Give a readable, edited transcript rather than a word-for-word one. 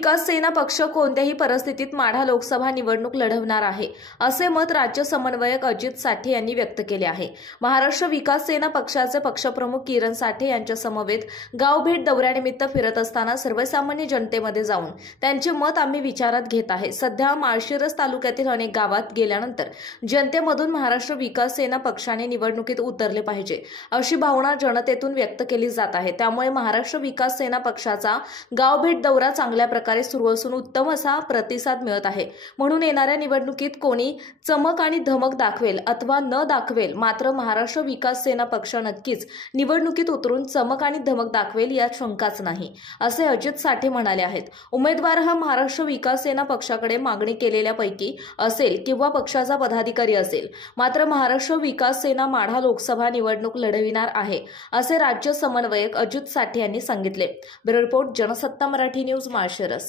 विकास सेना पक्ष कोणत्याही परिस्थितीत माढा लोकसभा निवडणूक लढवणार आहे, असे मत राज्य समन्वयक अजित साठे यांनी व्यक्त केले आहे। महाराष्ट्र विकास सेना पक्षाचे पक्षप्रमुख किरण साठे यांच्या समवेत गावभेट दौऱ्यानिमित्त फिरत असताना सर्वसामान्य जनतेमध्ये जाऊन त्यांचे मत आम्ही विचारात घेत आहे। सध्या माळशिरस तालुक्यातील अनेक गावात गेल्यानंतर जनतेमधून महाराष्ट्र विकास सेना पक्षाने निवडणुकीत उतरले पाहिजे अशी भावना जनतेतून व्यक्त केली जात आहे। त्यामुळे महाराष्ट्र विकास सेना पक्षाचा गावभेट दौरा चांगल्या प्रकारे सुरू असून उत्तम असा प्रतिसाद मिळत आहे। म्हणून येणाऱ्या निवडणुकीत कोणी चमक आणि धमक दाखवेल अथवा न दाखवेल, मात्र महाराष्ट्र विकास सेना पक्ष नक्कीच निवडणुकीत उतरून चमक आणि धमक दाखवेल यात शंकाच नाही, असे अजित साठे म्हणाले आहेत। उमेदवार हा महाराष्ट्र विकास सेना पक्षाकडे मागणी केलेल्यापैकी असेल किंवा पक्षाचा पदाधिकारी असेल, मात्र महाराष्ट्र विकास सेना माढा लोकसभा निवडणूक लढविणार आहे, असे राज्य समन्वयक अजित साठे यांनी सांगितले। Bureau report, Jansatta Marathi news, Malshiras.